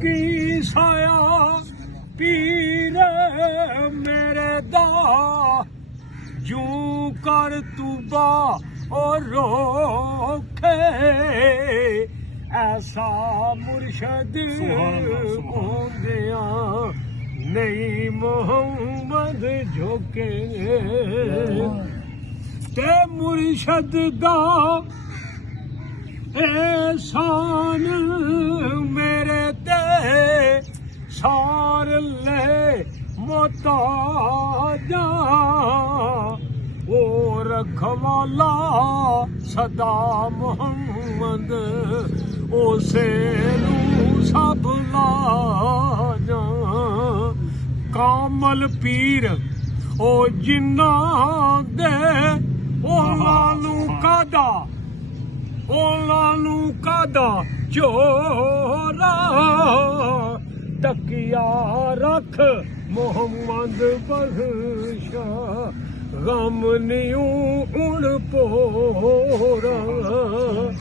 की साया पीर मेरे दा जू कर तूबा और रोखे ऐसा मुर्शद होंदिया नहीं मोहम्मद झोके ते मुर्शद दा एहसान मेरे ते सार ले मोताजा ओ रखवाला सदा मोहम्मद उसे नू सब लाजा कामल पीर ओ जिन्ना दे ओ लालू कादा ओलानू कादा चोरा तकिया रख मोहम्मद बख्शा गम न्यू उड़ पोरा